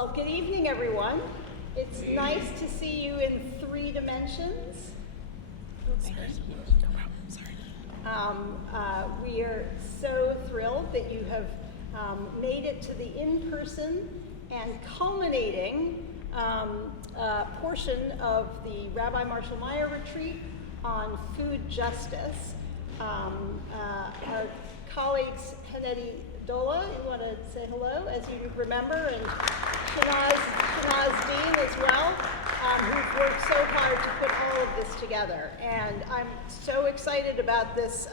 Well, good evening, everyone. It's nice to see you in 3 dimensions. We are so thrilled that you have made it to the in-person and culminating portion of the Rabbi Marshall Meyer retreat on food justice. Our colleagues, Hanedi Dola, you want to say hello, as you remember, and Shanaz Dean as well, who've worked so hard to put all of this together. And I'm so excited about this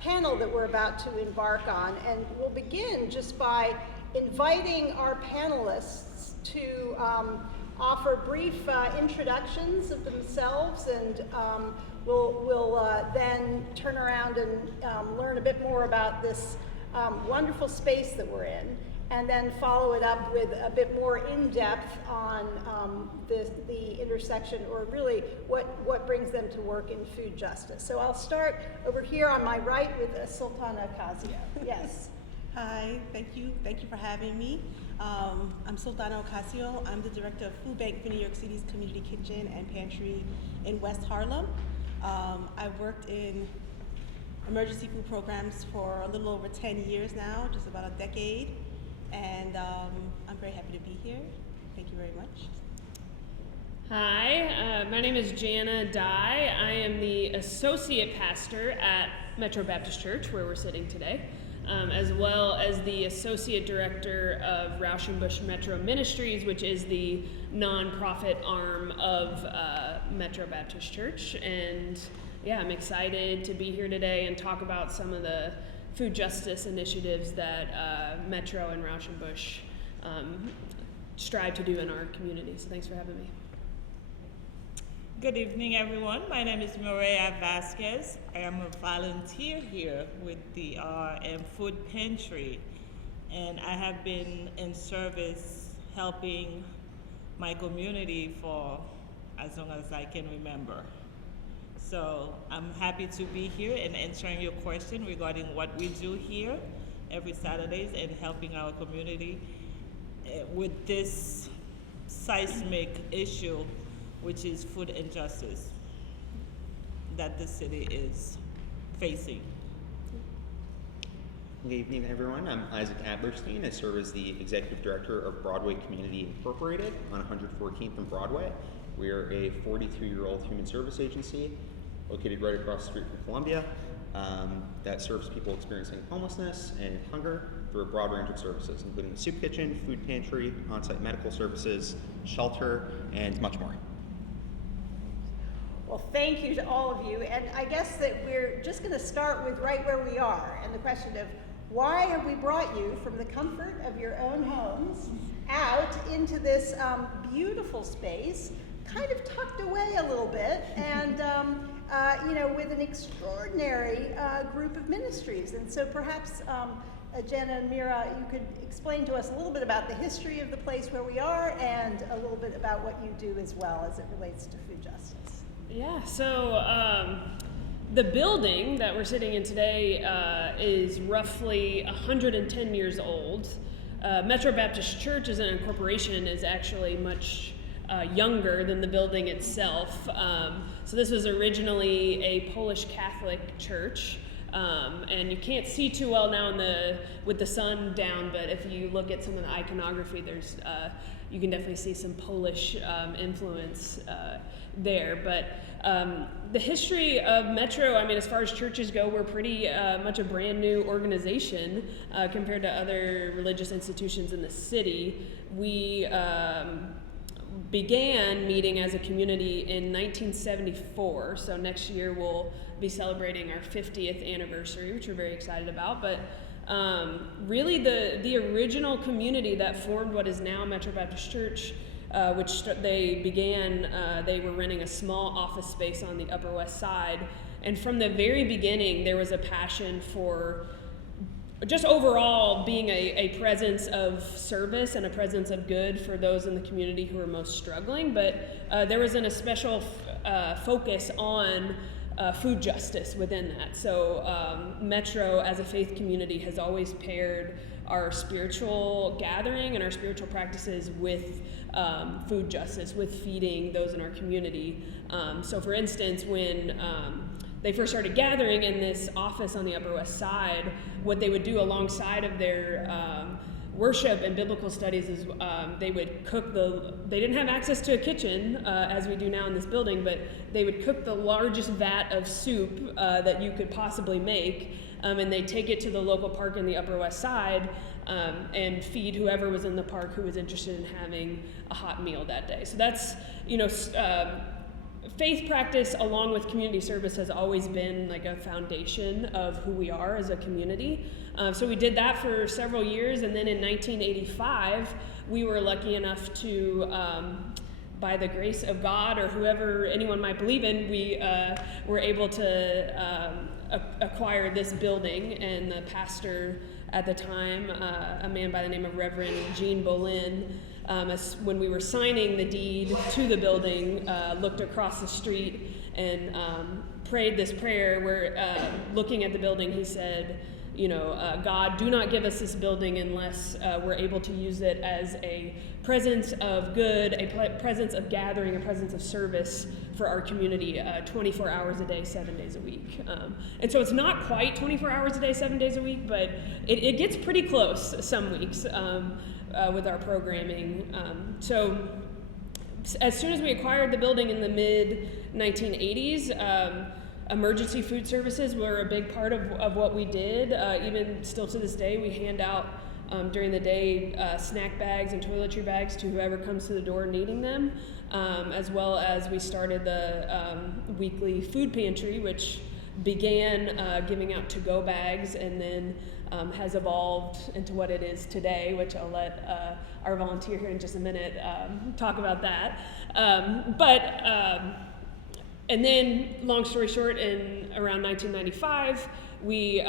panel that we're about to embark on. And we'll begin just by inviting our panelists to offer brief introductions of themselves, and we'll then turn around and learn a bit more about this wonderful space that we're in, and then follow it up with a bit more in-depth on the intersection, or really what brings them to work in food justice. So I'll start over here on my right with Sultana Ocasio. Yes. Hi, thank you for having me. I'm Sultana Ocasio. I'm the director of Food Bank for New York City's Community Kitchen and Pantry in West Harlem. I've worked in emergency food programs for a little over 10 years now, just about a decade, and I'm very happy to be here. Thank you very much. Hi, my name is Jana. I am the associate pastor at Metro Baptist Church, where we're sitting today, as well as the associate director of Rauschenbusch Metro Ministries, which is the nonprofit arm of Metro Baptist Church. And yeah, I'm excited to be here today and talk about some of the food justice initiatives that Metro and Rauschenbusch strive to do in our community. So thanks for having me. Good evening, everyone. My name is Mireya Vasquez. I am a volunteer here with the RM Food Pantry, and I have been in service helping my community for as long as I can remember. So I'm happy to be here and answering your question regarding what we do here every Saturdays and helping our community with this seismic issue, which is food injustice that the city is facing. Good evening, everyone. I'm Isaac Adlerstein. I serve as the executive director of Broadway Community Incorporated on 114th and Broadway. We are a 42-year-old human service agency located right across the street from Columbia that serves people experiencing homelessness and hunger through a broad range of services, including the soup kitchen, food pantry, on-site medical services, shelter, and much more. Well, thank you to all of you. And I guess that we're just going to start with right where we are, and the question of why have we brought you from the comfort of your own homes out into this beautiful space, kind of tucked away a little bit, and with an extraordinary group of ministries. And so perhaps Jana and Mira, you could explain to us a little bit about the history of the place where we are, and a little bit about what you do as well as it relates to food justice. Yeah, so the building that we're sitting in today is roughly 110 years old. Metro Baptist Church as an incorporation is actually much younger than the building itself. So this was originally a Polish Catholic church. And you can't see too well now with the sun down, but if you look at some of the iconography, there's you can definitely see some Polish influence there. But the history of Metro, I mean, as far as churches go, we're pretty much a brand new organization compared to other religious institutions in the city. We began meeting as a community in 1974, so next year we'll be celebrating our 50th anniversary, which we're very excited about. But really the original community that formed what is now Metro Baptist Church, which they began, they were renting a small office space on the Upper West Side, and from the very beginning there was a passion for just overall being a presence of service and a presence of good for those in the community who are most struggling. But there was a special focus on food justice within that. So Metro as a faith community has always paired our spiritual gathering and our spiritual practices with food justice, with feeding those in our community. So for instance, when they first started gathering in this office on the Upper West Side, what they would do alongside of their worship and biblical studies is they would cook they didn't have access to a kitchen as we do now in this building, but they would cook the largest vat of soup that you could possibly make, and they'd take it to the local park in the Upper West Side and feed whoever was in the park who was interested in having a hot meal that day. So that's, faith practice along with community service has always been like a foundation of who we are as a community. So we did that for several years, and then in 1985, we were lucky enough to, by the grace of God or whoever anyone might believe in, we were able to acquire this building, and the pastor at the time, a man by the name of Reverend Gene Boleyn, when we were signing the deed to the building, looked across the street and prayed this prayer where, looking at the building, he said, God, do not give us this building unless we're able to use it as a presence of good, a presence of gathering, a presence of service for our community 24 hours a day, 7 days a week. And so it's not quite 24 hours a day, 7 days a week, but it gets pretty close some weeks with our programming. So as soon as we acquired the building in the mid-1980s, emergency food services were a big part of what we did. Even still to this day, we hand out during the day snack bags and toiletry bags to whoever comes to the door needing them, as well as we started the weekly food pantry, which began giving out to-go bags and then has evolved into what it is today, which I'll let our volunteer here in just a minute talk about that. And then, long story short, in around 1995, we,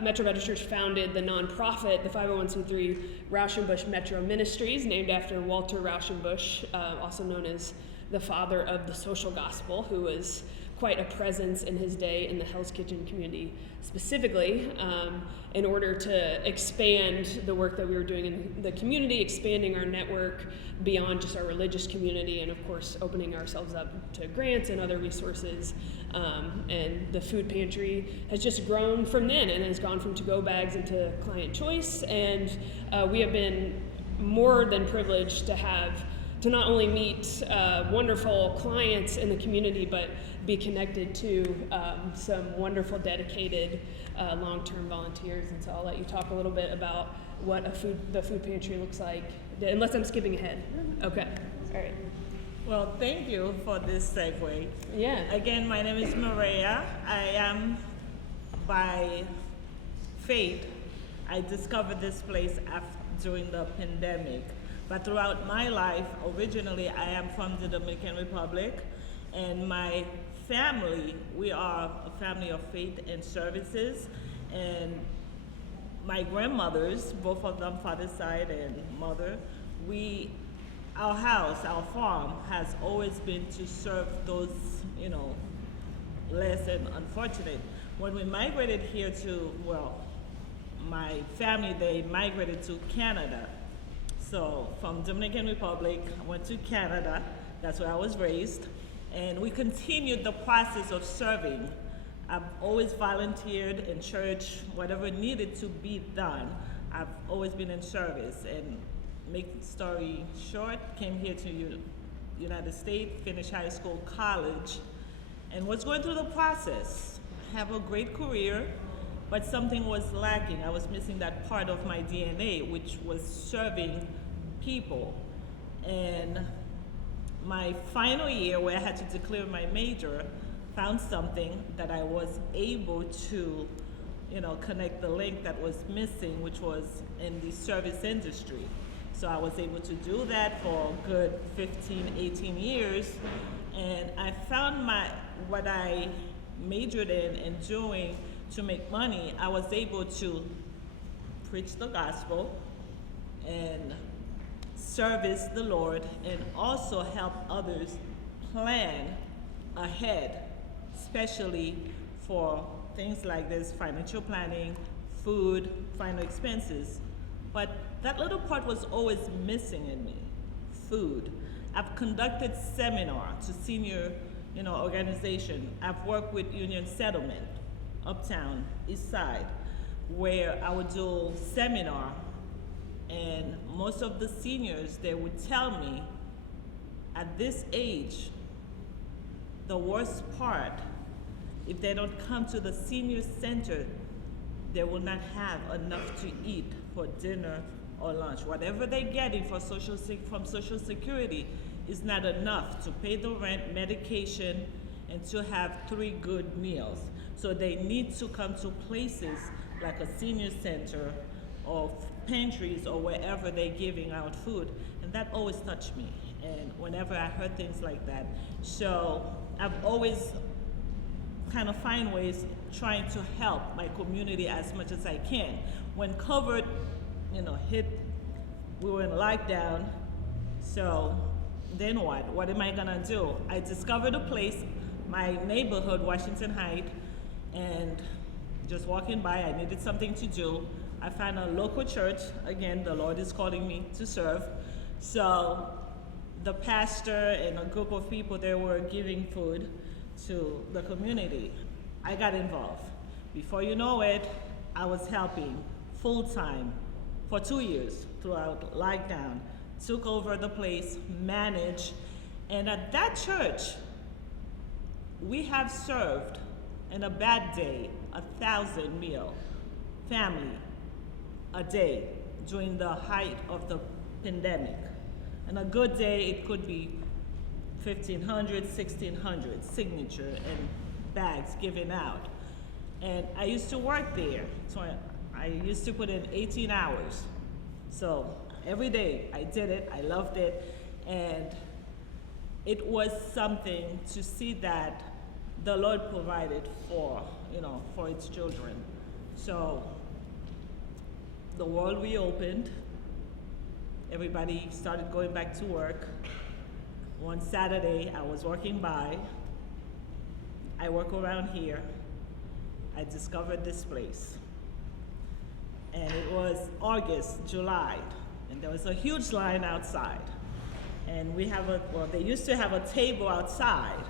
Metro Baptist Church, founded the nonprofit, the 501c3 Rauschenbusch Metro Ministries, named after Walter Rauschenbusch, also known as the father of the social gospel, who was quite a presence in his day in the Hell's Kitchen community specifically, in order to expand the work that we were doing in the community, expanding our network beyond just our religious community, and of course opening ourselves up to grants and other resources. And the food pantry has just grown from then and has gone from to-go bags into client choice, and we have been more than privileged to not only meet wonderful clients in the community, but be connected to some wonderful, dedicated, long-term volunteers. And so I'll let you talk a little bit about what the food pantry looks like, unless I'm skipping ahead. Okay, all right. Well, thank you for this segue. Yeah. Again, my name is Mireya. I am, by fate, I discovered this place during the pandemic. But throughout my life, originally I am from the Dominican Republic, and my family, we are a family of faith and services, and my grandmothers, both of them, father's side and mother, our house, our farm, has always been to serve those, less and unfortunate. When we migrated here my family, they migrated to Canada. So from Dominican Republic, I went to Canada. That's where I was raised. And we continued the process of serving. I've always volunteered in church, whatever needed to be done. I've always been in service. And make the story short, came here to United States, finished high school, college, and was going through the process. Have a great career, but something was lacking. I was missing that part of my DNA, which was serving people. And my final year, where I had to declare my major, found something that I was able to, connect the link that was missing, which was in the service industry. So I was able to do that for a good 15, 18 years. And I found what I majored in and doing to make money. I was able to preach the gospel and service the Lord, and also help others plan ahead, especially for things like this: financial planning, food, final expenses. But that little part was always missing in me, food. I've conducted seminar to senior, organization. I've worked with Union Settlement, Uptown, East Side, where I would do seminar, and most of the seniors, they would tell me, at this age, the worst part, if they don't come to the senior center, they will not have enough to eat for dinner or lunch. Whatever they're getting from Social Security is not enough to pay the rent, medication, and to have 3 good meals. So they need to come to places like a senior center or pantries or wherever they're giving out food. And that always touched me. And whenever I heard things like that, so I've always kind of find ways trying to help my community as much as I can. When COVID, hit, we were in lockdown, so then what? What am I gonna do? I discovered a place, my neighborhood, Washington Heights, and just walking by, I needed something to do. I found a local church. Again, the Lord is calling me to serve. So the pastor and a group of people, they were giving food to the community. I got involved. Before you know it, I was helping full-time for 2 years throughout lockdown. Took over the place, managed, and at that church, we have served, in a bad day, 1,000 meal, family, a day during the height of the pandemic. And a good day, it could be 1,500, 1,600 signature and bags given out. And I used to work there, so I used to put in 18 hours. So every day I did it, I loved it, and it was something to see that the Lord provided for, for its children. So the world reopened, everybody started going back to work. One Saturday, I was walking by, I work around here, I discovered this place. And it was August, July, and there was a huge line outside. And they used to have a table outside.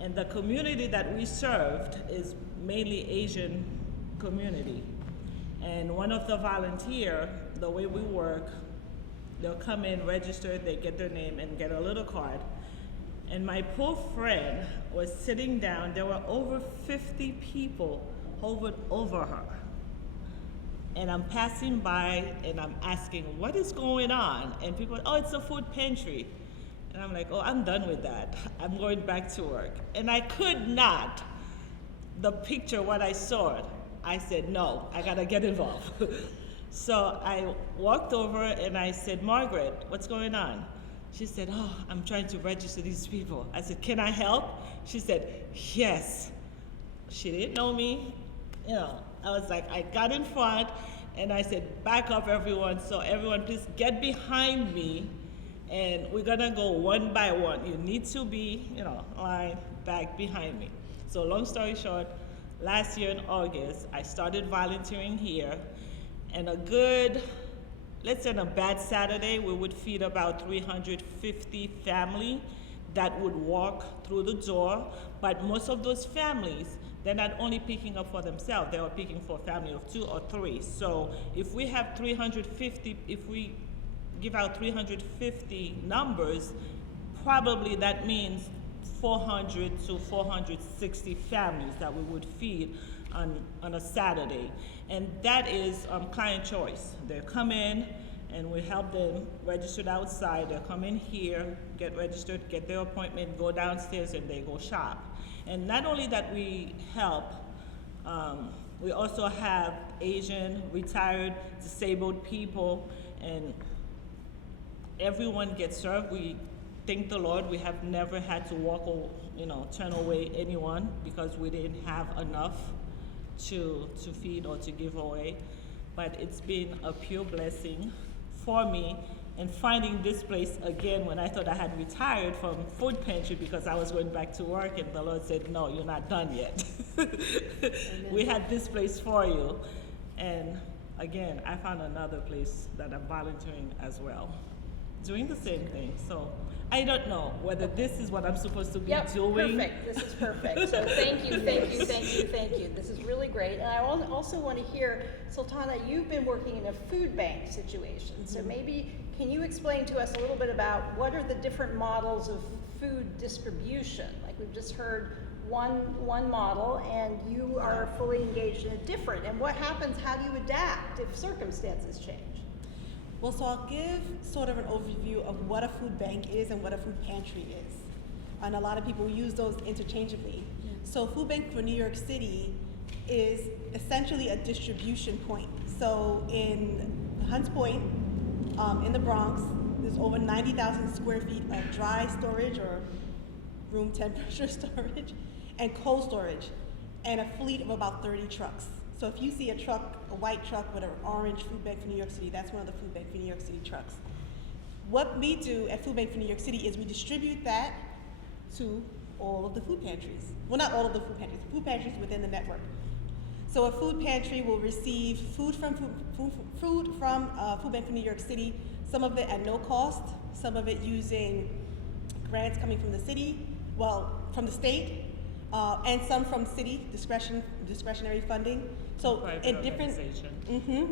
And the community that we served is mainly Asian community. And one of the volunteers, the way we work, they'll come in, register, they get their name and get a little card. And my poor friend was sitting down, there were over 50 people hovered over her. And I'm passing by and I'm asking, what is going on? And people, oh, it's a food pantry. And I'm like, oh, I'm done with that. I'm going back to work. And I could not, the picture, what I saw, I said, no, I gotta get involved. So I walked over and I said, Margaret, what's going on? She said, oh, I'm trying to register these people. I said, can I help? She said, yes. She didn't know me. I was like, I got in front and I said, back up everyone. So everyone, please get behind me and we're gonna go one by one. You need to be, line back behind me. So long story short, last year in August, I started volunteering here, and let's say on a bad Saturday, we would feed about 350 families that would walk through the door, but most of those families, they're not only picking up for themselves, they were picking for a family of 2 or 3. So if we have 350, if we give out 350 numbers, probably that means 400 to 460 families that we would feed on a Saturday. And that is client choice. They come in and we help them registered outside. They come in here, get registered, get their appointment, go downstairs, and they go shop. And not only that we help, we also have Asian, retired, disabled people, and everyone gets served. We thank the Lord, we have never had to turn away anyone because we didn't have enough to feed or to give away. But it's been a pure blessing for me. And finding this place again when I thought I had retired from food pantry because I was going back to work, and the Lord said, no, you're not done yet. We had this place for you. And again, I found another place that I'm volunteering as well, doing the same thing. So I don't know whether this is what I'm supposed to be Yep, doing. perfect. This is perfect. So thank you, thank you, thank you, thank you. This is really great. And I also want to hear, Sultana, you've been working in a food bank situation. So maybe can you explain to us a little bit about what are the different models of food distribution? Like we've just heard one model, and you are fully engaged in a different. And what happens? How do you adapt if circumstances change? Well, so I'll give sort of an overview of what a food bank is and what a food pantry is. And a lot of people use those interchangeably. So Food Bank for New York City is essentially a distribution point. So in Hunts Point, in the Bronx, there's over 90,000 square feet of dry storage or room temperature storage and cold storage, and a fleet of about 30 trucks. So if you see a truck, a white truck with an orange Food Bank for New York City, that's one of the Food Bank for New York City trucks. What we do at Food Bank for New York City is we distribute that to all of the food pantries. Well, not all of the food pantries within the network. So a food pantry will receive food from Food Bank for New York City, some of it at no cost, some of it using grants coming from the city, from the state, and some from city discretionary funding. So Private in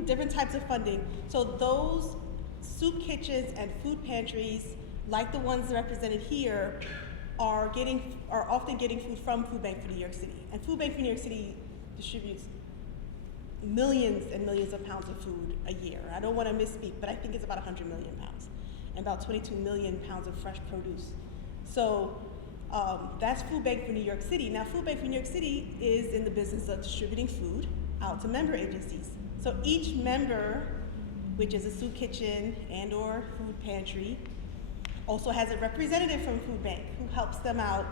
different types of funding. So those soup kitchens and food pantries, like the ones represented here, are often getting food from Food Bank for New York City. And Food Bank for New York City distributes millions and millions of pounds of food a year. I don't want to misspeak, but I think it's about 100 million pounds and about 22 million pounds of fresh produce. So that's Food Bank for New York City. Now, Food Bank for New York City is in the business of distributing food out to member agencies. So each member, which is a soup kitchen and or food pantry, also has a representative from Food Bank who helps them out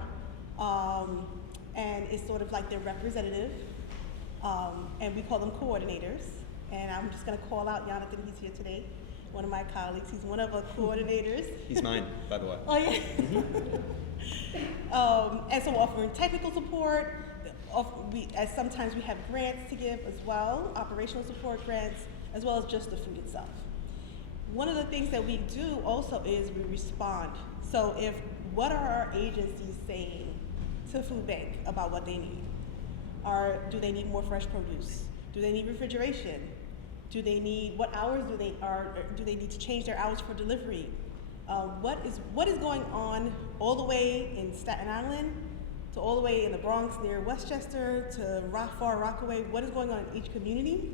and is sort of like their representative. And we call them coordinators. And I'm just going to call out Jonathan, he's here today, one of my colleagues. He's one of our coordinators. He's mine, by the way. Oh, yeah. And so we're offering technical support. Sometimes we have grants to give as well, operational support grants, as well as just the food itself. One of the things that we do also is we respond. So what are our agencies saying to Food Bank about what they need? Do they need more fresh produce? Do they need refrigeration? Do they need, what hours do they need to change their hours for delivery? What is going on all the way in Staten Island to all the way in the Bronx near Westchester to far Rockaway? What is going on in each community?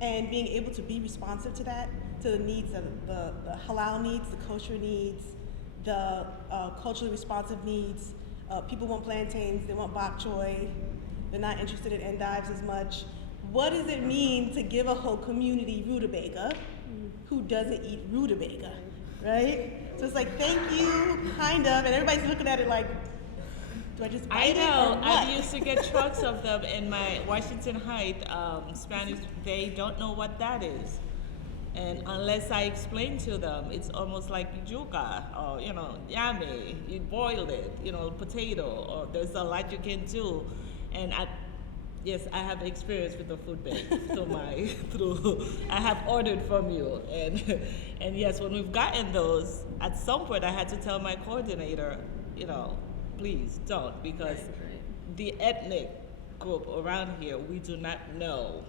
And being able to be responsive to that, to the needs of the halal needs, the kosher needs, the culturally responsive needs. People want plantains, they want bok choy, they're not interested in endives as much. What does it mean to give a whole community rutabaga who doesn't eat rutabaga, right? So it's like, thank you, kind of, and everybody's looking at it like, do I just bite I know. it or what? I used to get trucks of them in my Washington Heights Spanish. They don't know what that is. And unless I explain to them, it's almost like yuca or, yame. You boiled it, potato, or there's a lot you can do. And yes, I have experience with the food bank I have ordered from you. And yes, when we've gotten those, at some point I had to tell my coordinator, please don't, because the ethnic group around here, we do not know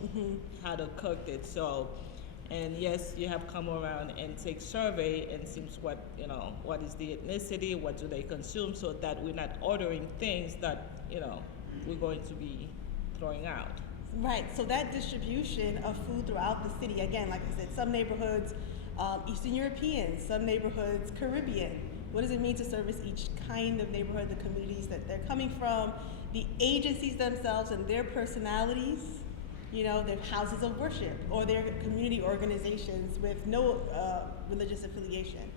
how to cook it. So, and yes, you have come around and take survey and seems what is the ethnicity, what do they consume, so that we're not ordering things that, we're going to be throwing out. Right, so that distribution of food throughout the city, again, like I said, some neighborhoods, Eastern European, some neighborhoods, Caribbean. What does it mean to service each kind of neighborhood, the communities that they're coming from, the agencies themselves and their personalities, their houses of worship, or their community organizations with no religious affiliation.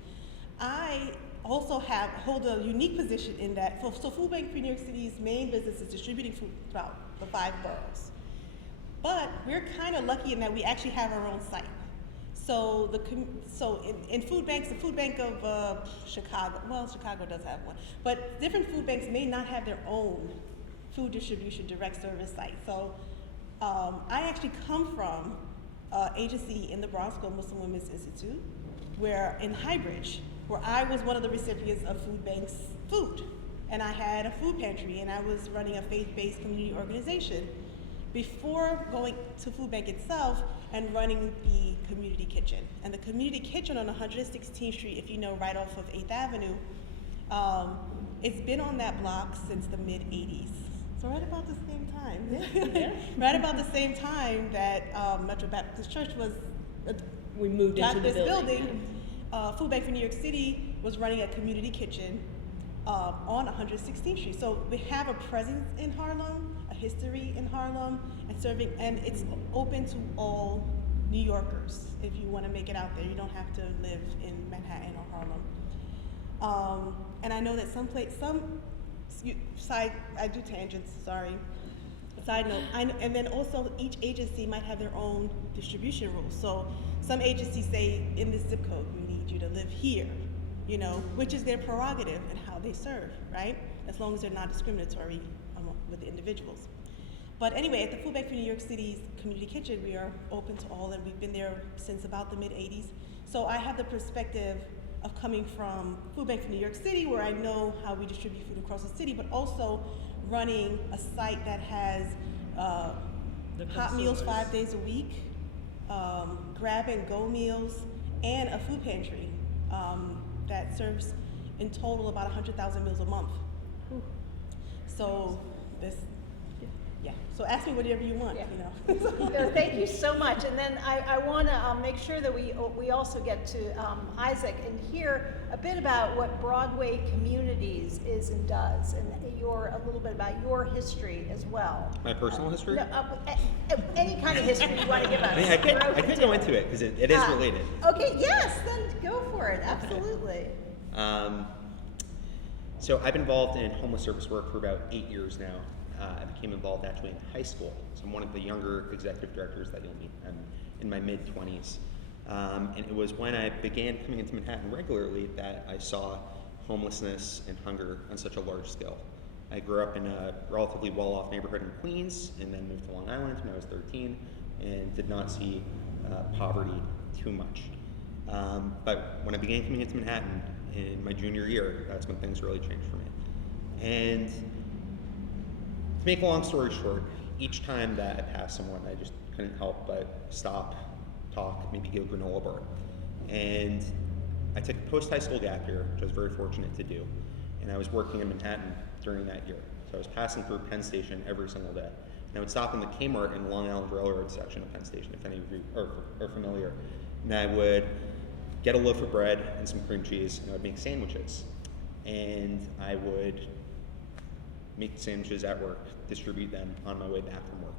I also hold a unique position in that, so Food Bank for New York City's main business is distributing food throughout the 5 boroughs. But we're kind of lucky in that we actually have our own site. So in food banks, the Food Bank of Chicago, well, Chicago does have one, but different food banks may not have their own food distribution direct service site. So I actually come from agency in the Bronx called Muslim Women's Institute, where in Highbridge, where I was one of the recipients of Food Bank's food. And I had a food pantry, and I was running a faith-based community organization before going to Food Bank itself and running the community kitchen. And the community kitchen on 116th Street, if you know, right off of 8th Avenue, it's been on that block since the mid-'80s. So right about the same time, right about the same time that Metro Baptist Church was We moved got into the this building. Food Bank for New York City was running a community kitchen on 116th Street. So we have a presence in Harlem, a history in Harlem, and it's open to all New Yorkers. If you want to make it out there, you don't have to live in Manhattan or Harlem. And I know that I do tangents, sorry. Side note, and then also each agency might have their own distribution rules. So some agencies say, in this zip code, we need you to live here, which is their prerogative and how they serve, right? As long as they're not discriminatory with the individuals. But anyway, at the Food Bank for New York City's community kitchen, we are open to all, and we've been there since about the mid-'80s. So I have the perspective of coming from Food Bank for New York City, where I know how we distribute food across the city, but also running a site that has hot meals 5 days a week, grab and go meals, and a food pantry that serves in total about 100,000 meals a month. So so ask me whatever you want, No, thank you so much. And then I want to make sure that we also get to Isaac and hear a bit about what Broadway Communities is and does, and a little bit about your history as well. My personal history? No, any kind of history you want to give us. I could go into it because it is related. Okay, yes, then go for it. Absolutely. So I've been involved in homeless service work for about 8 years now. I became involved actually in high school. So I'm one of the younger executive directors that you'll meet. I'm in my mid-20s. And it was when I began coming into Manhattan regularly that I saw homelessness and hunger on such a large scale. I grew up in a relatively well-off neighborhood in Queens and then moved to Long Island when I was 13 and did not see poverty too much. But when I began coming into Manhattan in my junior year, that's when things really changed for me. And to make a long story short, each time that I passed someone, I just couldn't help but stop, talk, maybe give a granola bar. And I took a post-high school gap year, which I was very fortunate to do, and I was working in Manhattan during that year. So I was passing through Penn Station every single day. And I would stop in the Kmart in the Long Island Railroad section of Penn Station, if any of you are familiar. And I would get a loaf of bread and some cream cheese, and I would make sandwiches. And I would make sandwiches at work, distribute them on my way back from work.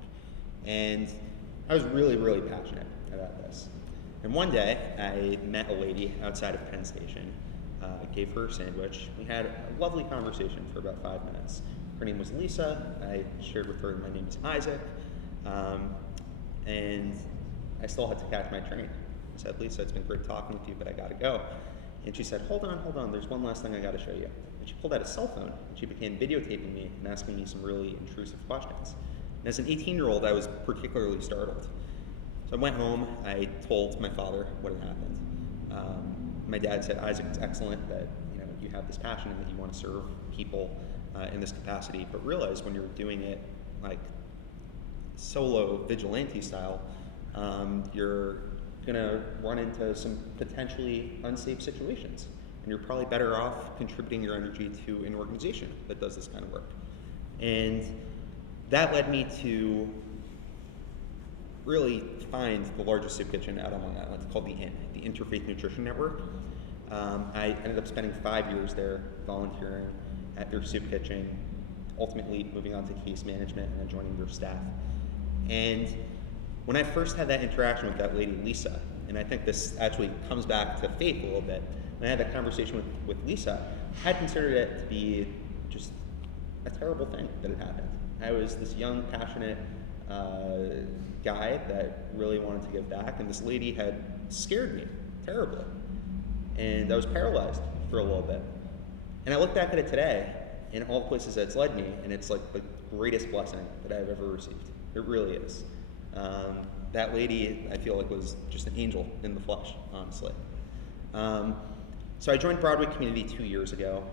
And I was really, really passionate about this. And one day, I met a lady outside of Penn Station, gave her a sandwich. We had a lovely conversation for about 5 minutes. Her name was Lisa. I shared with her my name is Isaac. And I still had to catch my train. I said, Lisa, it's been great talking with you, but I gotta go. And she said, hold on, there's one last thing I gotta show you. And she pulled out a cell phone, and she began videotaping me and asking me some really intrusive questions. And as an 18-year-old, I was particularly startled. So I went home, I told my father what had happened. My dad said, Isaac, it's excellent that you have this passion and that you want to serve people in this capacity, but realize when you're doing it like solo vigilante style, you're gonna run into some potentially unsafe situations. And you're probably better off contributing your energy to an organization that does this kind of work. And that led me to really find the largest soup kitchen out on Long Island. It's called the IN, the Interfaith Nutrition Network. I ended up spending 5 years there volunteering at their soup kitchen, ultimately moving on to case management and then joining their staff. And when I first had that interaction with that lady, Lisa, and I think this actually comes back to faith a little bit, when I had that conversation with Lisa, I considered it to be just a terrible thing that had happened. I was this young, passionate guy that really wanted to give back, and this lady had scared me terribly. And I was paralyzed for a little bit. And I look back at it today, and all the places that it's led me, and it's like the greatest blessing that I've ever received. It really is. that lady, I feel like, was just an angel in the flesh, honestly. So I joined Broadway Community 2 years ago.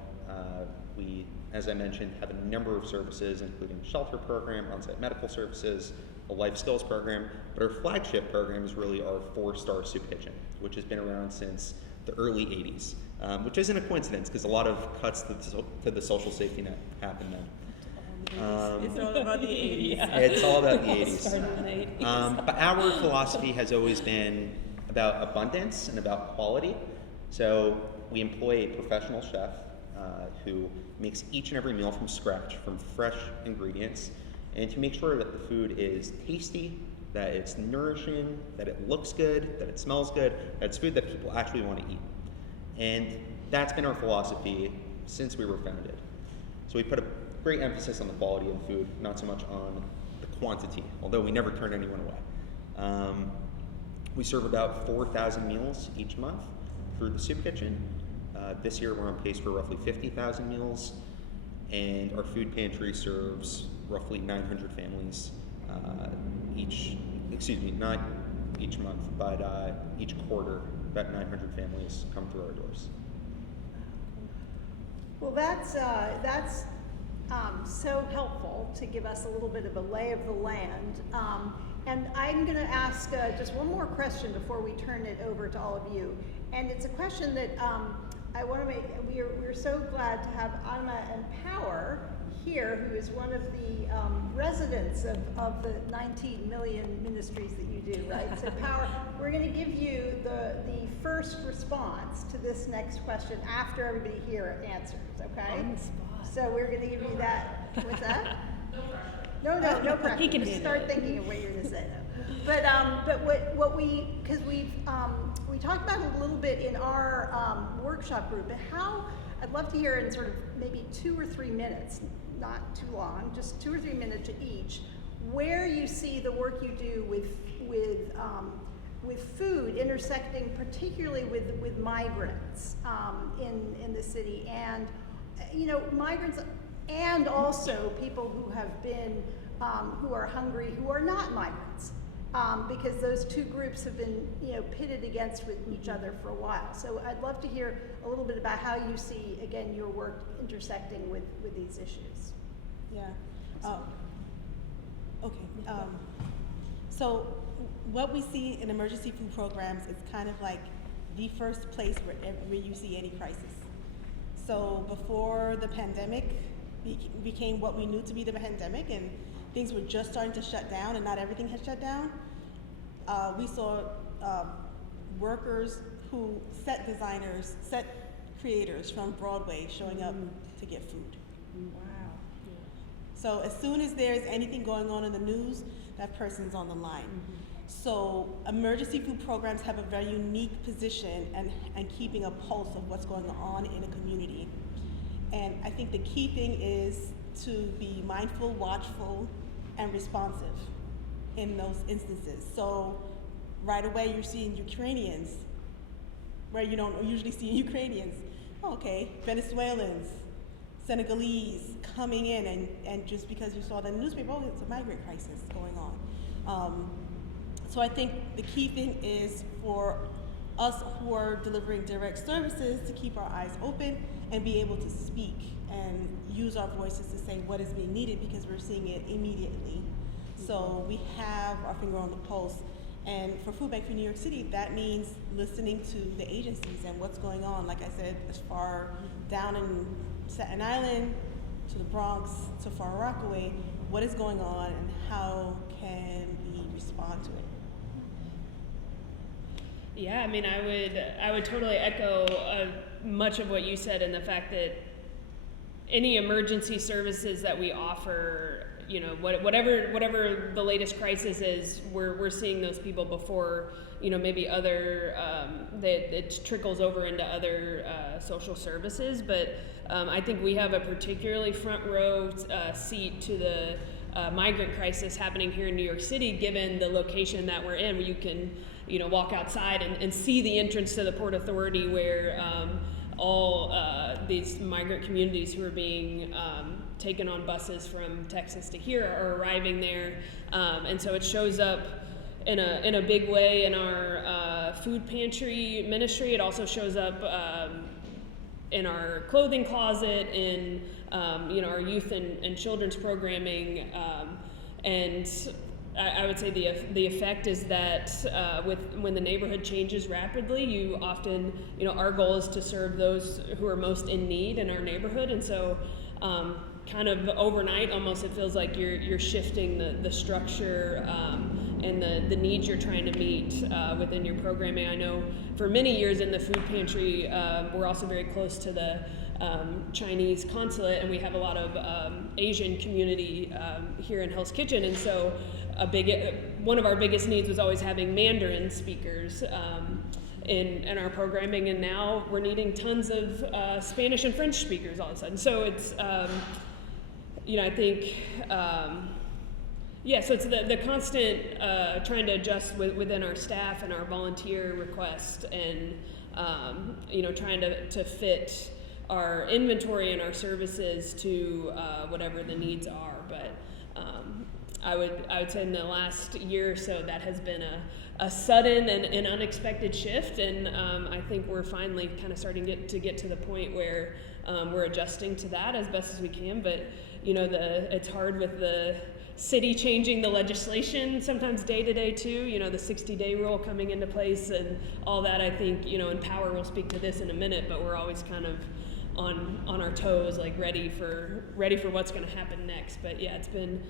We, as I mentioned, have a number of services, including a shelter program, on-site medical services, a life skills program, but our flagship program is really our 4-star soup kitchen, which has been around since the early 80s, which isn't a coincidence because a lot of cuts to the social safety net happened then. It's all about the 80s. Yeah. It's all about the 80s. Started in the 80s. But our philosophy has always been about abundance and about quality. So we employ a professional chef who makes each and every meal from scratch, from fresh ingredients, and to make sure that the food is tasty, that it's nourishing, that it looks good, that it smells good, that it's food that people actually want to eat. And that's been our philosophy since we were founded. So we put a great emphasis on the quality of the food, not so much on the quantity, although we never turn anyone away. We serve about 4,000 meals each month through the soup kitchen. This year we're on pace for roughly 50,000 meals, and our food pantry serves roughly 900 families not each month, but each quarter, about 900 families come through our doors. Well, that's so helpful to give us a little bit of a lay of the land. And I'm going to ask just one more question before we turn it over to all of you. And it's a question that I want to make. We're so glad to have Anna and Power here, who is one of the residents of the 19 million ministries that you do, right? So Power, we're going to give you the first response to this next question after everybody here answers, okay? On the spot. So we're going to give you that. What's that? No pressure. He can Just do start that. thinking of what you're going to say. But because we talked about it a little bit in our workshop group, but I'd love to hear in sort of maybe 2 or 3 minutes, not too long, just 2 or 3 minutes each, where you see the work you do with food intersecting particularly with migrants in the city, and migrants, and also people who have been who are hungry, who are not migrants, because those two groups have been pitted against with each other for a while. So I'd love to hear a little bit about how you see, again, your work intersecting with these issues. Yeah. Okay. So what we see in emergency food programs is kind of like the first place where you see any crisis. So before the pandemic became what we knew to be the pandemic, and things were just starting to shut down, and not everything had shut down, we saw workers set creators from Broadway showing up to get food. Wow. So as soon as there's anything going on in the news, that person's on the line. So emergency food programs have a very unique position and keeping a pulse of what's going on in a community. And I think the key thing is to be mindful, watchful, and responsive in those instances. So right away you're seeing Ukrainians, where you don't usually see Ukrainians. Oh, okay, Venezuelans, Senegalese coming in, and just because you saw the newspaper, oh, it's a migrant crisis going on. So I think the key thing is for us who are delivering direct services to keep our eyes open and be able to speak and use our voices to say what is being needed, because we're seeing it immediately. So we have our finger on the pulse. And for Food Bank for New York City, that means listening to the agencies and what's going on. Like I said, as far down in Staten Island, to the Bronx, to Far Rockaway, what is going on and how can we respond to it? Yeah, I mean, I would totally echo much of what you said, in the fact that any emergency services that we offer, whatever the latest crisis is, we're seeing those people before, maybe other, that it trickles over into other social services. But I think we have a particularly front row seat to the migrant crisis happening here in New York City, given the location that we're in, where you can, walk outside and see the entrance to the Port Authority, where all these migrant communities who are being taken on buses from Texas to here are arriving there. And so it shows up in a big way in our food pantry ministry. It also shows up in our clothing closet, in our youth and children's programming, and I would say the effect is that when the neighborhood changes rapidly, you often, our goal is to serve those who are most in need in our neighborhood, and so kind of overnight, almost it feels like you're shifting the structure and the needs you're trying to meet within your programming. I know for many years in the food pantry, we're also very close to the Chinese consulate, and we have a lot of Asian community here in Hell's Kitchen, and so one of our biggest needs was always having Mandarin speakers in our programming, and now we're needing tons of Spanish and French speakers all of a sudden. So it's I think so it's the constant trying to adjust within our staff and our volunteer requests, and trying to fit our inventory and our services to whatever the needs are. But I would say in the last year or so that has been a sudden and unexpected shift, and I think we're finally kind of starting to get to the point where we're adjusting to that as best as we can. But it's hard with the city changing the legislation sometimes day to day too. The 60-day rule coming into place and all that. I think and Power will speak to this in a minute, but we're always kind of on our toes, like ready for what's going to happen next. But yeah, it's been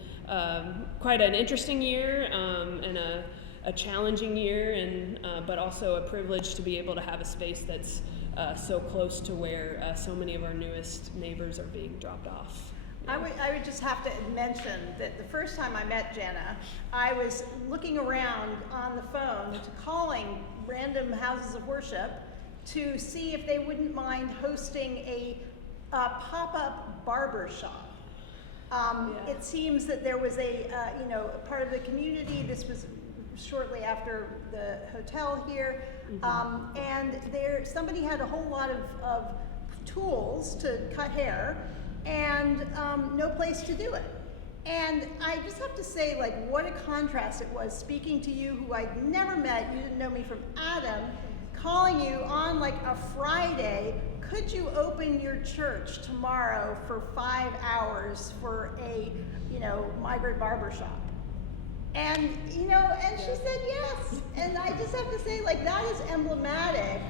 quite an interesting year and a challenging year, and but also a privilege to be able to have a space that's so close to where so many of our newest neighbors are being dropped off. I would just have to mention that the first time I met Jana, I was looking around on the phone, calling random houses of worship to see if they wouldn't mind hosting a pop-up barber shop. It seems that there was a part of the community. This was shortly after the hotel here, and somebody had a whole lot of tools to cut hair, and no place to do it. And I just have to say, what a contrast it was speaking to you, who I'd never met. You didn't know me from Adam, calling you on a Friday. Could you open your church tomorrow for 5 hours for a migrant barber shop? And and she said yes. And I just have to say, that is emblematic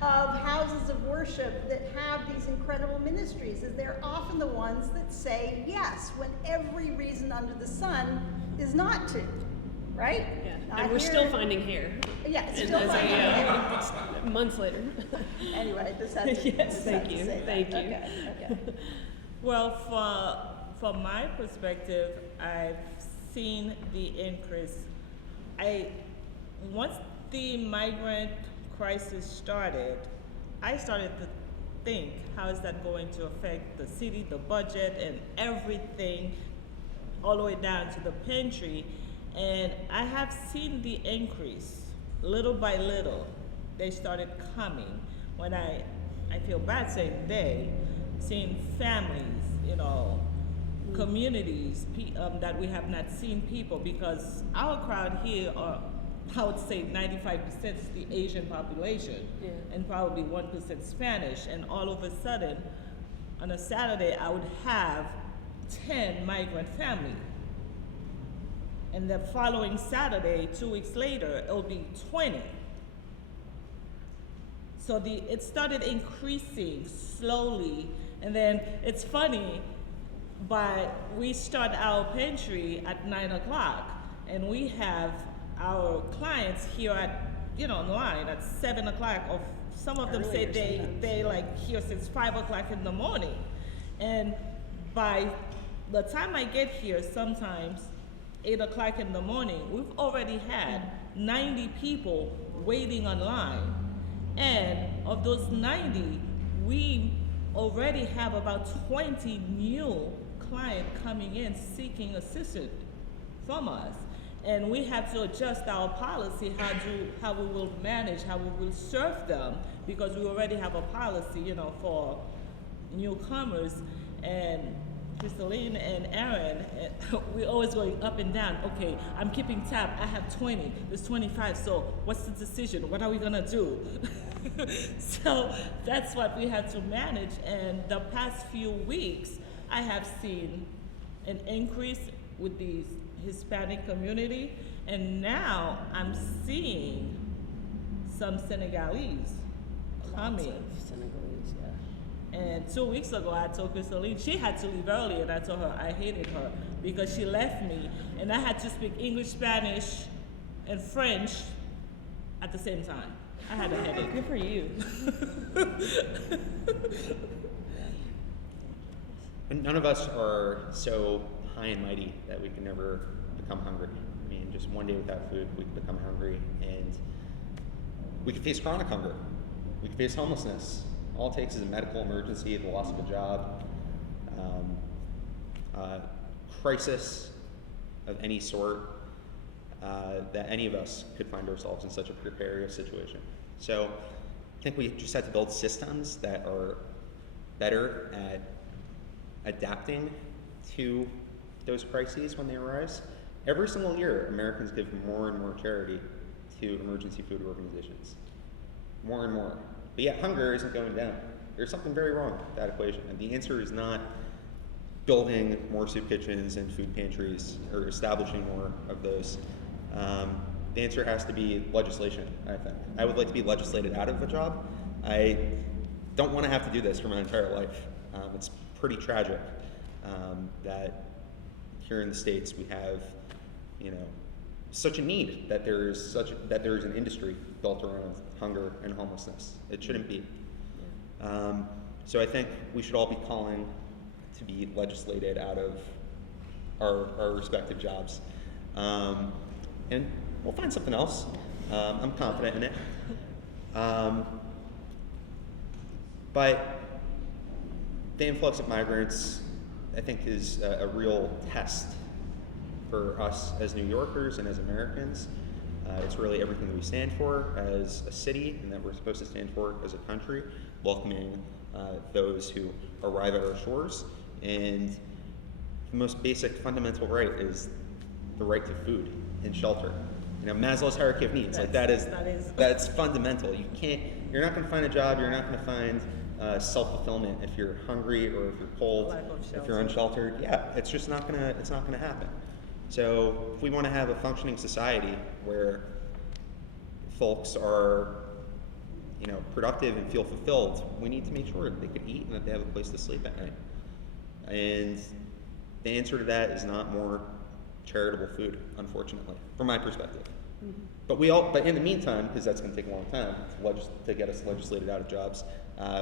of houses of worship that have these incredible ministries, is they're often the ones that say yes when every reason under the sun is not to, right? Yeah, and we're still finding hair. Yeah, still finding hair. Months later. Anyway, just had to, yes, thank you. Thank you. Okay. Well, from my perspective, I've seen the increase. Once the migrant crisis started, I started to think, how is that going to affect the city, the budget, and everything, all the way down to the pantry. And I have seen the increase, little by little. They started coming. When I feel bad saying they, seeing families, communities that we have not seen people, because our crowd here are, I would say 95% is the Asian population, and probably 1% Spanish. And all of a sudden, on a Saturday, I would have 10 migrant families. And the following Saturday, 2 weeks later, it'll be 20. So it started increasing slowly. And then it's funny, but we start our pantry at 9 o'clock, and we have our clients here at, online at 7 o'clock, or some of them say they here since 5 o'clock in the morning. And by the time I get here, sometimes 8 o'clock in the morning, we've already had 90 people waiting online. And of those 90, we already have about 20 new clients coming in seeking assistance from us. And we have to adjust our policy, how we will manage, how we will serve them, because we already have a policy, for newcomers. And Crystalline and Aaron, we're always going up and down. Okay, I'm keeping tab. I have 20. There's 25. So what's the decision? What are we gonna do? So that's what we had to manage. And the past few weeks, I have seen an increase with the Hispanic community, and now I'm seeing some Senegalese coming. Lots of Senegalese, yeah. And 2 weeks ago, I told Crystalline she had to leave early, and I told her I hated her because she left me, and I had to speak English, Spanish, and French at the same time. I had a headache. Good for you. And none of us are so high and mighty that we can never become hungry. I mean, just one day without food, we can become hungry, and we can face chronic hunger. We can face homelessness. All it takes is a medical emergency, the loss of a job, crisis of any sort, that any of us could find ourselves in such a precarious situation. So I think we just have to build systems that are better at adapting to those crises when they arise. Every single year, Americans give more and more charity to emergency food organizations. More and more. But yet hunger isn't going down. There's something very wrong with that equation. And the answer is not building more soup kitchens and food pantries or establishing more of those. The answer has to be legislation, I think. I would like to be legislated out of a job. I don't want to have to do this for my entire life. It's pretty tragic that here in the States we have, such a need that there is an industry built around hunger and homelessness. It shouldn't be. So I think we should all be calling to be legislated out of our respective jobs. And we'll find something else. I'm confident in it. But the influx of migrants, I think, is a real test for us as New Yorkers and as Americans. It's really everything that we stand for as a city and that we're supposed to stand for as a country, welcoming those who arrive at our shores. And the most basic fundamental right is the right to food and shelter. Maslow's hierarchy of needs, that's fundamental. You're not gonna find a job, you're not gonna find self-fulfillment if you're hungry or if you're cold, if you're unsheltered. Yeah, it's not gonna happen. So if we want to have a functioning society where folks are, productive and feel fulfilled, we need to make sure that they can eat and that they have a place to sleep at night. And the answer to that is not more charitable food, unfortunately, from my perspective. Mm-hmm. But in the meantime, because that's going to take a long time to get us legislated out of jobs,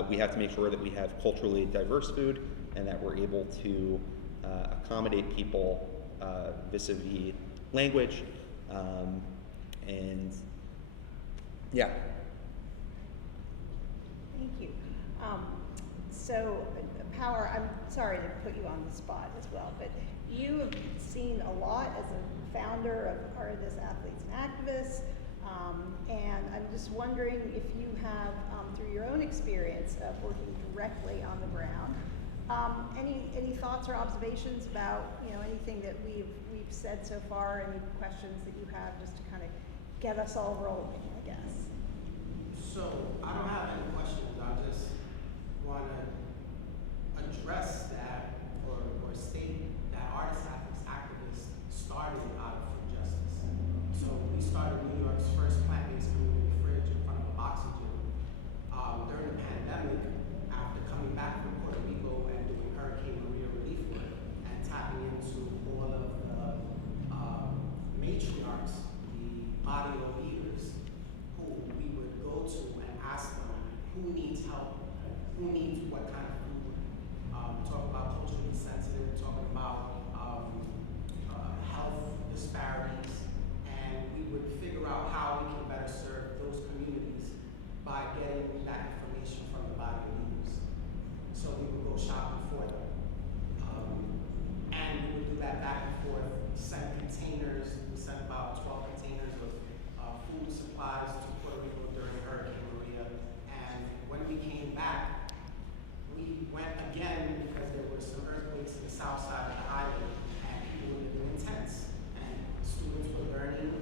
we have to make sure that we have culturally diverse food and that we're able to accommodate people vis-a-vis language, and yeah. Thank you. So, Power, I'm sorry to put you on the spot as well, but you have seen a lot as a founder of part of this Athletes and Activists, and I'm just wondering if you have, through your own experience of working directly on the ground, any thoughts or observations about anything that we've said so far? Any questions that you have, just to kind of get us all rolling, I guess. So I don't have any questions. I just want to address that or state that artists activists started out of food justice. So we started New York's first plant-based community fridge in front of a boxing gym during the pandemic, after coming back from Puerto Rico and doing Hurricane Maria relief work and tapping into all of the matriarchs, the body of leaders, who we would go to and ask them who needs help, who needs what kind of food. Talk about culturally sensitive, talking about health disparities, and we would figure out how we can better serve those communities by getting that information from the body of leaders. So we would go shopping for them. And we would do that back and forth, send containers. We sent about 12 containers of food supplies to Puerto Rico during Hurricane Maria. And when we came back, we went again because there were some earthquakes in the south side of the island, and people were living in tents, and students were learning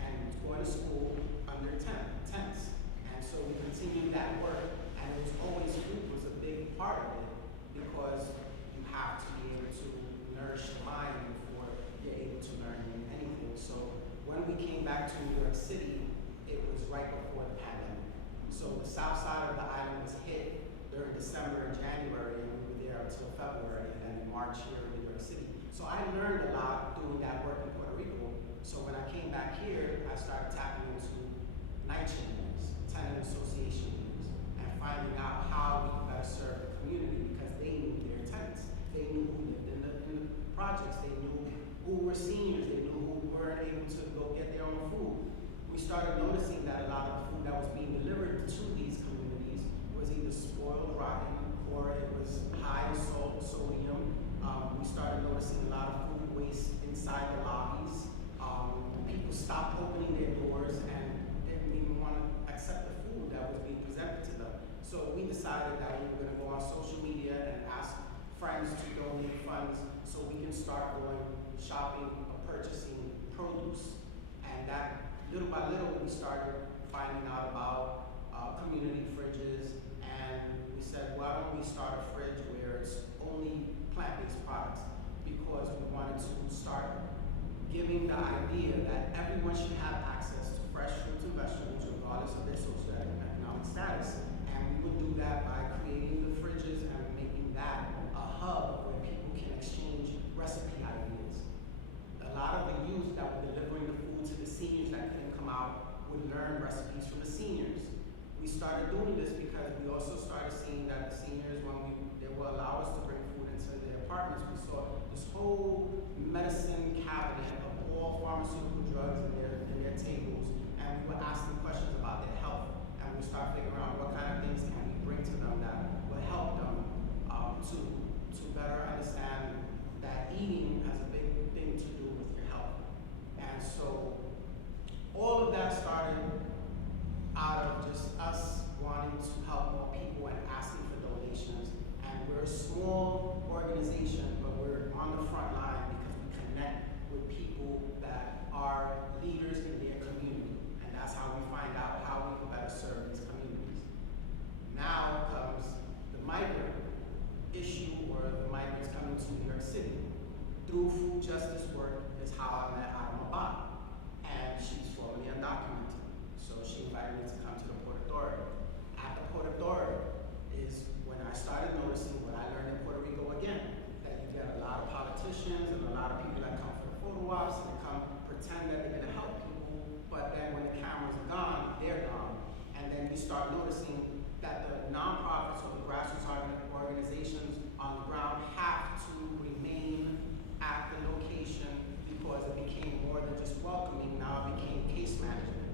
and going to school under tents. And so we continued that work, and it was always food was a big part of it, because you have to be able to nourish the mind before you're able to learn anything. So when we came back to New York City, it was right before the pandemic. So the south side of the island was hit during December and January, and we were there until February, and then in March here in New York City. So I learned a lot doing that work in Puerto Rico. So when I came back here, I started tapping into night meetings, tenant association meetings, and finding out how we could better serve the community, because they knew their tenants. They knew who lived in the projects. They knew who were seniors. They knew who weren't able to go get their own food. We started noticing that a lot of the food that was being delivered to these communities was either spoiled, rotten, or it was high in sodium. We started noticing a lot of food waste inside the lobbies. People stopped opening their doors and didn't even want to accept the food that was being presented to them. So we decided that we were going to go on social media and ask friends to donate funds so we can start going shopping or purchasing produce. And that, little by little, we started finding out about community fridges, and we said, why don't we start a fridge where it's only plant-based products, because we wanted to start giving the idea that everyone should have access to fresh fruits and vegetables regardless of their socioeconomic status. And we would do that by creating the fridges and making that a hub where people can exchange recipe ideas. A lot of the youth that were delivering the food to the seniors that couldn't come out would learn recipes from the seniors. We started doing this because we also started seeing that the seniors, when they will allow us to bring food into their apartments, we saw this whole medicine cabinet of all pharmaceutical drugs in their tables, and we would ask them questions about their health, and we start figuring out what kind of things can we bring to them that will help them to better understand that eating has a big thing to do with your health. And so all of that started out of just us wanting to help more people and asking for donations. And we're a small organization, but we're on the front line because we connect with people that are leaders in their community. And that's how we find out how we can better serve these communities. Now comes the migrant issue, or the migrants coming to New York City. Through food justice work is how I met Adlerstein, and she's formerly undocumented. So she invited me to come to the Port Authority. At the Port Authority is when I started noticing what I learned in Puerto Rico again, that you get a lot of politicians and a lot of people that come for the photo ops and they come pretend that they're gonna help people, but then when the cameras are gone, they're gone. And then you start noticing that the nonprofits or the grassroots organizations on the ground have to remain at the location, because it became more than just welcoming, now it became case management.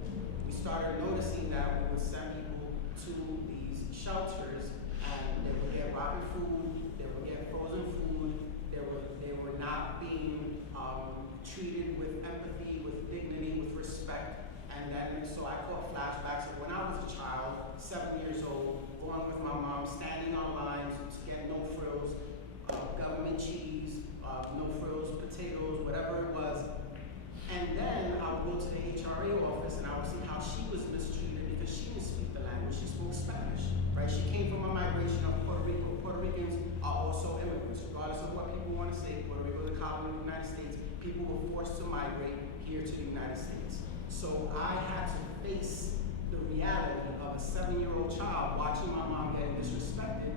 We started noticing that we would send people to these shelters, and they would get rotten food, they would get frozen food, they were not being treated with empathy, with dignity, with respect. And then, so I caught flashbacks of when I was a child, 7 years old, going with my mom, standing on lines to get no frills, government cheese, no frills, potatoes, whatever it was. And then I would go to the HRA office and I would see how she was mistreated because she didn't speak the language, she spoke Spanish, right? She came from a migration of Puerto Rico. Puerto Ricans are also immigrants, regardless of what people want to say. Puerto Rico is a colony of the United States. People were forced to migrate here to the United States. So I had to face the reality of a 7-year-old child watching my mom getting disrespected,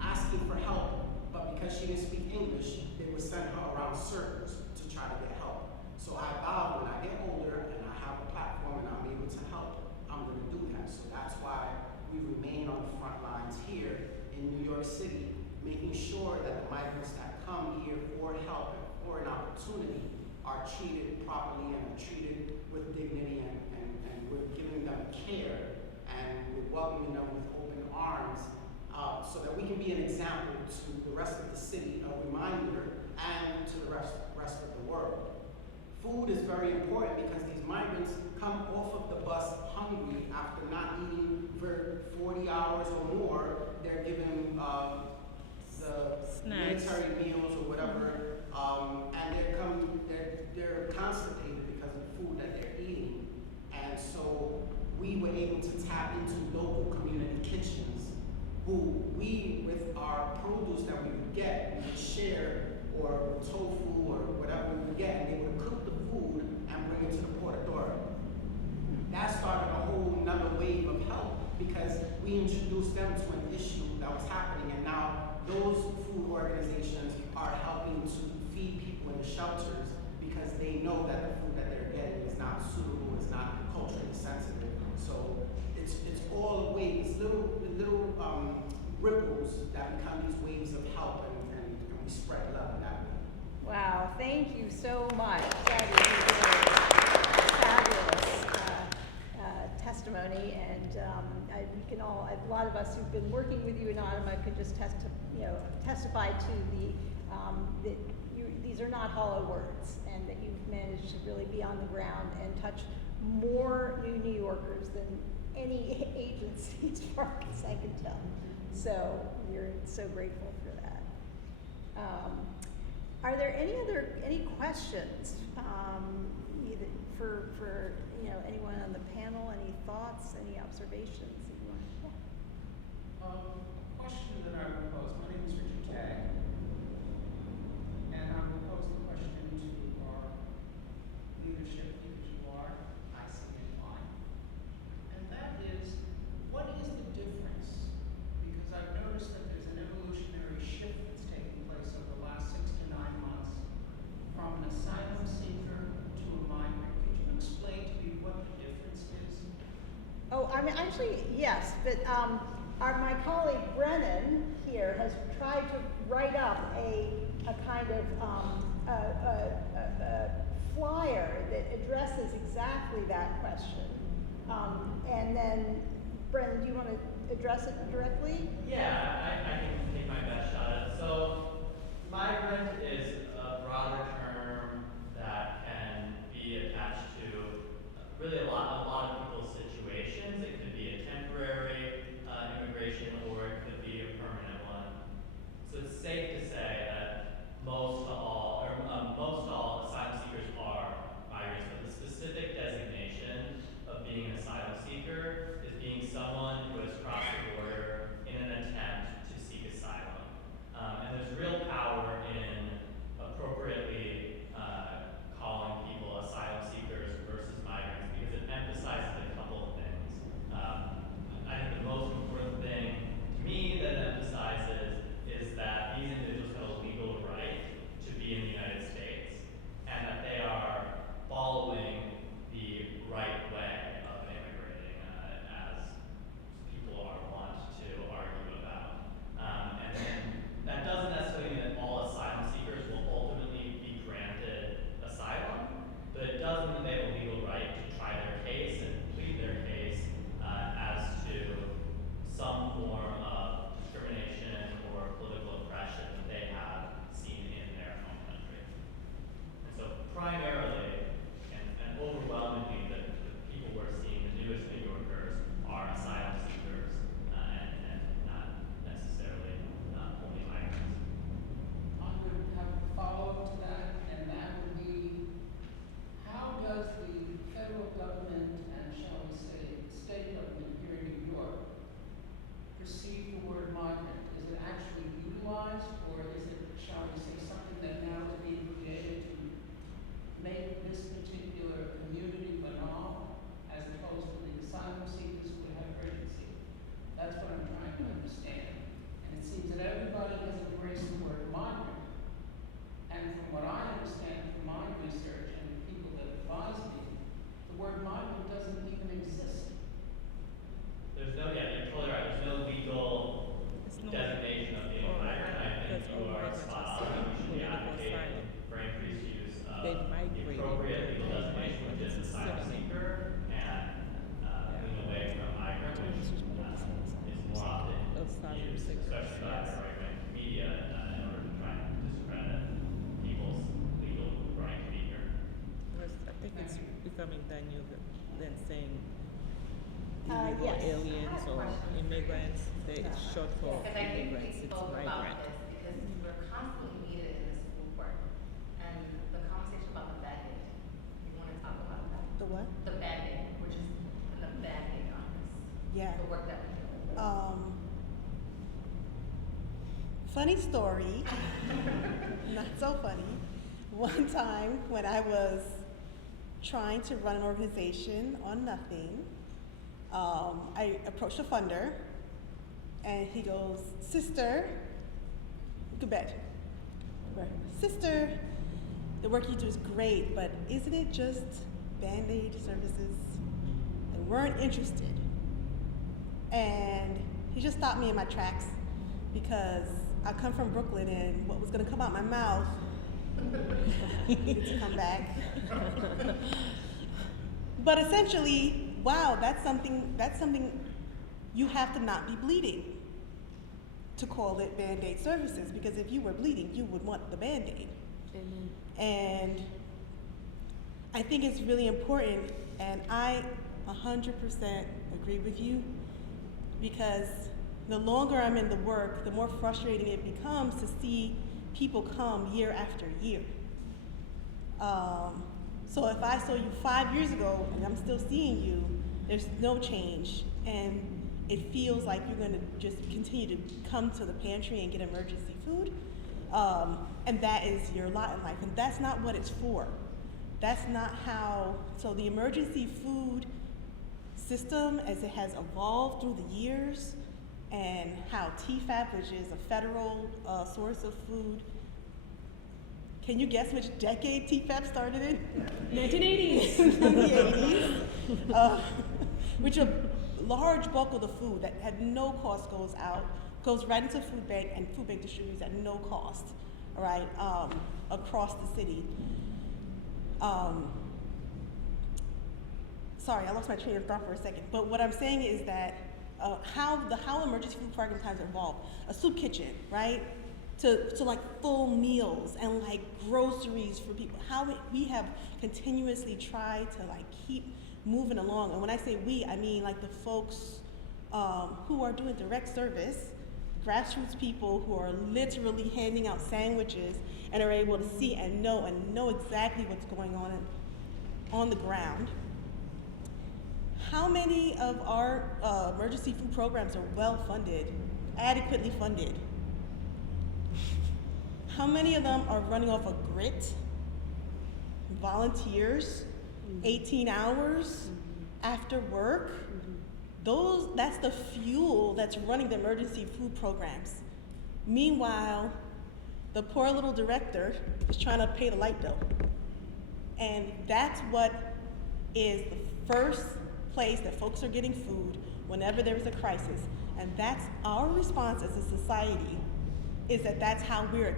asking for help, but because she didn't speak English, they would send her around circles to try to get help. So I vowed when I get older and I have a platform and I'm able to help, I'm going to do that. So that's why we remain on the front lines here in New York City, making sure that the migrants that come here for help and for an opportunity are treated properly and are treated with dignity, and we're giving them care, and we're welcoming them with open arms, so that we can be an example to the rest of the city, a reminder, and to the rest of the world. Food is very important because these migrants come off of the bus hungry after not eating for 40 hours or more. They're given the Snacks. military meal get, we would share, or tofu, or whatever we would get, and they would cook the food and bring it to the Port Authority. That started a whole nother wave of help because we introduced them to an issue that was happening, and now those food organizations are helping to feed people in the shelters because they know that the food that they're getting is not suitable, is not culturally sensitive. So it's all waves, little ripples that become these waves of help, and we spread love that way. Wow, thank you so much. That is a fabulous testimony, and we can all, a lot of us who've been working with you in Ottawa could just testify to that these are not hollow words, and that you've managed to really be on the ground and touch more New Yorkers than any agency, as far as I can tell. So we're so grateful for that. Are there any questions either for anyone on the panel? Any thoughts? Any observations that you want to share? Question that I would pose. My name is Richard Tagg, and I will pose the question to our leadership, because you are ICNY, and that is, what is the difference? Because I've noticed that there's an evolutionary shift that's taking place over the last 6 to 9 months from an asylum seeker to a migrant. Could you explain to me what the difference is? Oh, I mean, actually, yes, but my colleague Brennan here has tried to write up a kind of flyer that addresses exactly that question. And then, Brennan, do you want to address it directly? Yeah, I can take my best shot at it. So, migrant is a broader term that can be attached to really a lot of people's situations. It could be a temporary immigration, or it could be a permanent one. So it's safe to say that most all asylum seekers are migrants, but the specific designation of being an asylum seeker is being someone who has crossed the border in an attempt to seek asylum. And there's real power in appropriately calling people asylum seekers versus migrants, because it emphasizes a couple of things. I think the most important thing to me that it emphasizes is that these individuals have a legal right to be in the United States, and that they are following the right way of immigrating, as people want to argue about. And then that doesn't necessarily mean that all asylum seekers will ultimately be granted asylum, but it does mean that they have a legal right to try their case and plead their case as to some form of discrimination or political oppression that they have seen in their home country. And so primarily and overwhelmingly, the people we're seeing, the newest New Yorkers, are asylum seekers, and not necessarily only migrants. I would have a follow-up to that, and that would be, how does the federal government and, shall we say, state government here in New York perceive the word migrant? Is it actually utilized, or is it, shall we say, something that now is being created to make this particular community banal, as opposed to the asylum seekers who have urgency? That's what I'm trying to understand. And it seems that everybody has embraced the word migrant. And from what I understand from my research and the people that advise me, the word migrant doesn't even exist. There's no, yeah, you're totally right. There's no legal designation of being a migrant. I think you are spot on. We should be advocating for increased use of the appropriate legal designation, which is asylum seeker, and moving away from migrant, which is more often used, especially by the right-wing media, in order to try and discredit people's legal right to be here. I think it's becoming the new than saying illegal Yes. aliens or immigrants. It's short for Because I think immigrants. we It's spoke about migrant. this because we're constantly needed in the school court. And the conversation about the baggage, you want to talk about that? The what? The baggage, which is the baggage on this. Yeah. The work that we do. Funny story, not so funny. One time when I was trying to run an organization on nothing, I approached a funder, and he goes, "Sister, go to bed. Sister, the work you do is great, but isn't it just Band-Aid services? They weren't interested." And he just stopped me in my tracks because I come from Brooklyn, and what was going to come out my mouth needed to come back. But essentially, wow, that's something you have to not be bleeding to call it Band-Aid services, because if you were bleeding, you would want the Band-Aid. And I think it's really important, and I 100% agree with you, because the longer I'm in the work, the more frustrating it becomes to see people come year after year. So if I saw you 5 years ago and I'm still seeing you, there's no change, and it feels like you're going to just continue to come to the pantry and get emergency food, and that is your lot in life, and that's not what it's for. That's not how. So the emergency food system, as it has evolved through the years, and how TFAP, which is a federal source of food, can you guess which decade TFAP started in? 1980s. In the 80s. Which a large bulk of the food that had no cost goes right into food bank, and food bank distributes at no cost, all right, across the city. Sorry, I lost my train of thought for a second. But what I'm saying is that how emergency food program times evolved. A soup kitchen, right? To like full meals and like groceries for people. How we have continuously tried to like keep moving along. And when I say we, I mean like the folks who are doing direct service, grassroots people who are literally handing out sandwiches and are able to see and know exactly what's going on the ground. How many of our emergency food programs are well funded, adequately funded? How many of them are running off of grit, volunteers, 18 hours after work? That's the fuel that's running the emergency food programs. Meanwhile, the poor little director is trying to pay the light bill. And that's what is the first place that folks are getting food whenever there's a crisis. And that's our response as a society, is that's how we're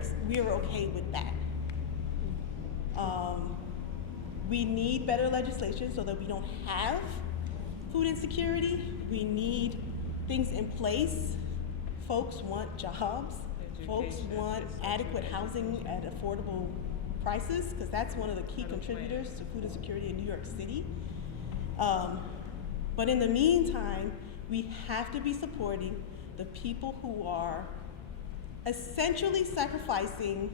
okay with that. We need better legislation so that we don't have food insecurity. We need things in place. Folks want jobs. Folks want adequate housing at affordable prices, because that's one of the key contributors to food insecurity in New York City. But in the meantime, we have to be supporting the people who are essentially sacrificing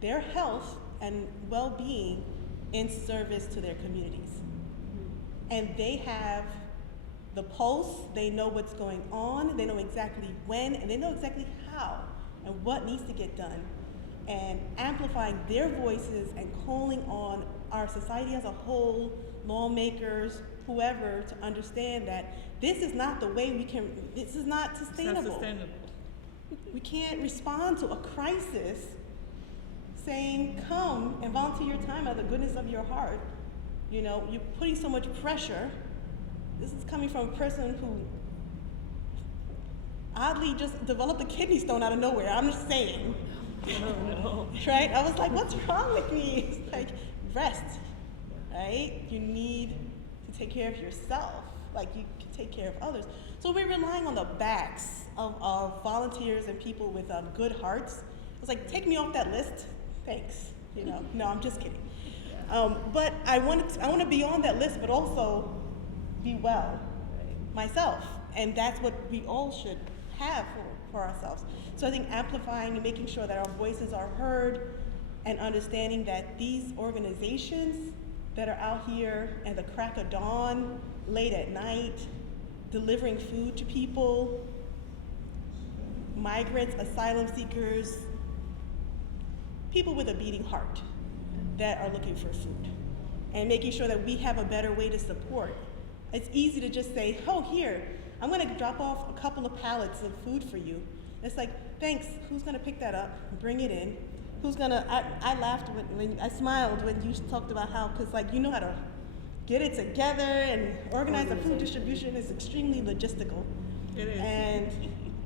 their health and well-being in service to their communities. And they have the pulse, they know what's going on, they know exactly when, and they know exactly how and what needs to get done. And amplifying their voices and calling on our society as a whole, lawmakers, whoever, to understand that this is not the way this is not sustainable. It's not sustainable. We can't respond to a crisis saying, come and volunteer your time out of the goodness of your heart. You know, you're putting so much pressure. This is coming from a person who oddly just developed a kidney stone out of nowhere. I'm just saying. Oh no. Right? I was like, what's wrong with me? It's like, rest, right? You need to take care of yourself like you can take care of others. So we're relying on the backs of volunteers and people with good hearts. I was like, take me off that list, thanks. You know, no, I'm just kidding. But I want to be on that list, but also be well myself, and that's what we all should have for ourselves. So I think amplifying and making sure that our voices are heard, and understanding that these organizations that are out here at the crack of dawn, late at night, delivering food to people, migrants, asylum seekers, people with a beating heart that are looking for food, and making sure that we have a better way to support. It's easy to just say, oh, here, I'm gonna drop off a couple of pallets of food for you. It's like, thanks, who's gonna pick that up, bring it in? Who's gonna, I laughed when I smiled when you talked about how, cause like you know how to get it together and organize the food distribution is extremely logistical. It is.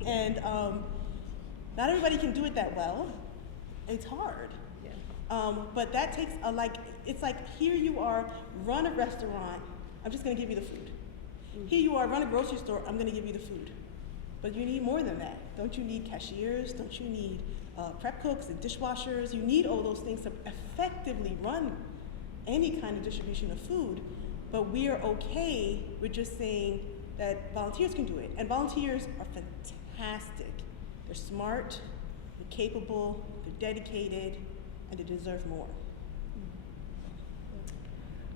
And not everybody can do it that well. It's hard. Yeah. But that takes it's like here you are, run a restaurant, I'm just gonna give you the food. Here you are, run a grocery store, I'm gonna give you the food. But you need more than that. Don't you need cashiers? Don't you need prep cooks and dishwashers? You need all those things to effectively run any kind of distribution of food. But we are okay with just saying that volunteers can do it. And volunteers are fantastic. They're smart, they're capable, they're dedicated, and they deserve more.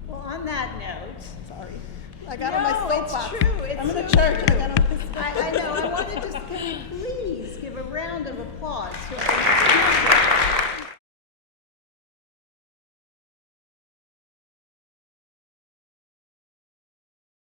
Well, on that note, Sorry. I got on my no, soapbox. it's true. It's I'm in a so church true. and I got on this. I